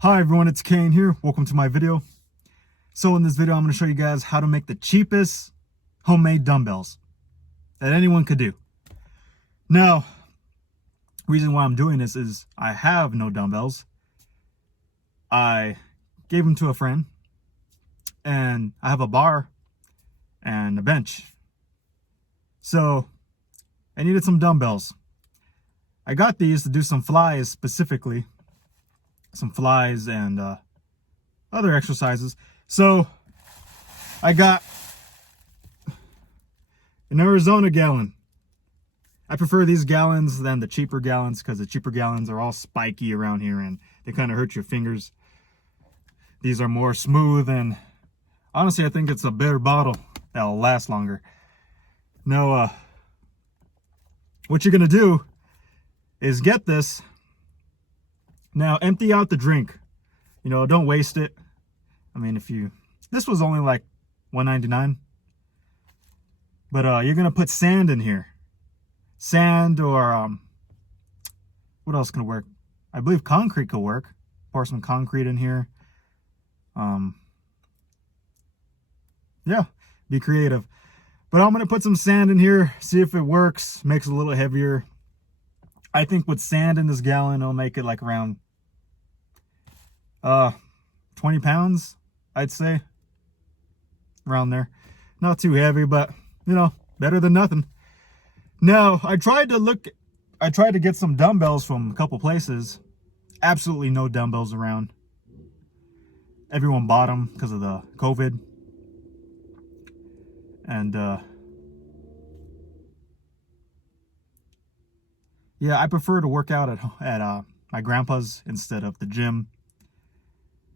Hi everyone, it's Cain here. Welcome to my video. So in this video, I'm going to show you guys how to make the cheapest homemade dumbbells that anyone could do. Now, the reason why I'm doing this is I have no dumbbells. I gave them to a friend and I have a bar and a bench. So I needed some dumbbells. I got these to do some flies specifically. Some flies and other exercises. So I got an Arizona gallon. I prefer these gallons than the cheaper gallons because the cheaper gallons are all spiky around here and they kind of hurt your fingers. These are more smooth and honestly I think it's a better bottle that'll last longer. Now what you're gonna do is get this. Now empty out the drink, you know, don't waste it. I mean, this was only like $1.99, but you're gonna put sand in here, sand or what else can work? I believe concrete could work. Pour some concrete in here. Yeah, be creative. But I'm gonna put some sand in here, see if it works, makes it a little heavier. I think with sand in this gallon, it'll make it like around 20 pounds, I'd say. Around there. Not too heavy, but, you know, better than nothing. Now, I tried to get some dumbbells from a couple places. Absolutely no dumbbells around. Everyone bought them because of the COVID. And, yeah, I prefer to work out at my grandpa's instead of the gym,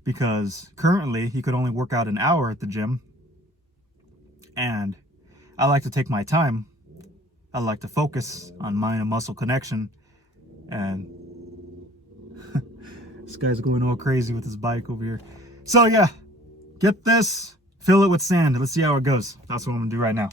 because currently he could only work out an hour at the gym, and I like to take my time. I like to focus on mind and muscle connection. And this guy's going all crazy with his bike over here. So yeah, get this, fill it with sand. Let's see how it goes. That's what I'm gonna do right now.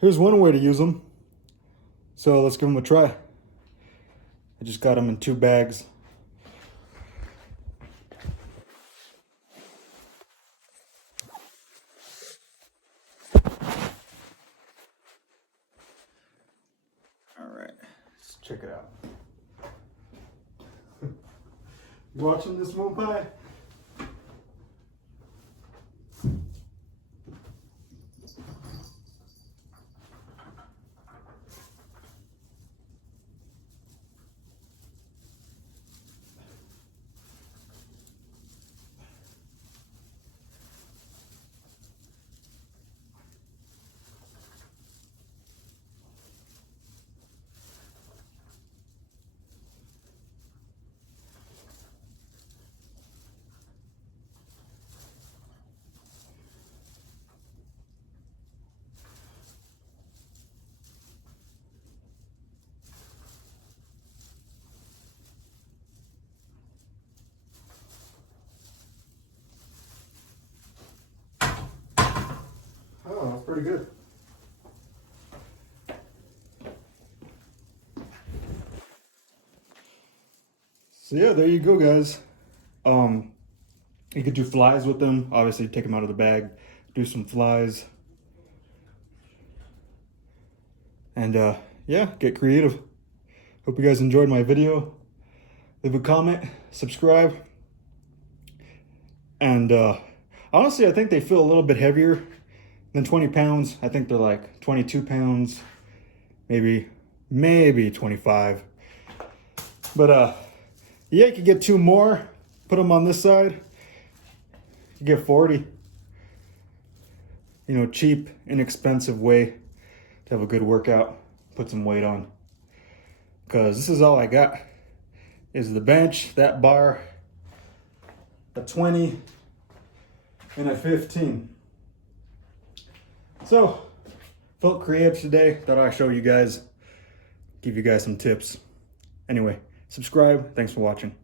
Here's one way to use them. So let's give them a try. I just got them in 2 bags. All right, let's check it out. You watching this, Moon Pie? Oh, that's pretty good. So yeah, there you go, guys. You could do flies with them. Obviously, take them out of the bag, do some flies, and yeah, get creative. Hope you guys enjoyed my video. Leave a comment, subscribe, and honestly, I think they feel a little bit heavier than 20 pounds. I think they're like 22 pounds, maybe 25. But yeah, you could get 2 more, put them on this side, you get 40. You know, cheap, inexpensive way to have a good workout, put some weight on. Because this is all I got. is the bench, that bar, a 20, and a 15. So, felt creative today. Thought I'd show you guys, give you guys some tips. Anyway, subscribe. Thanks for watching.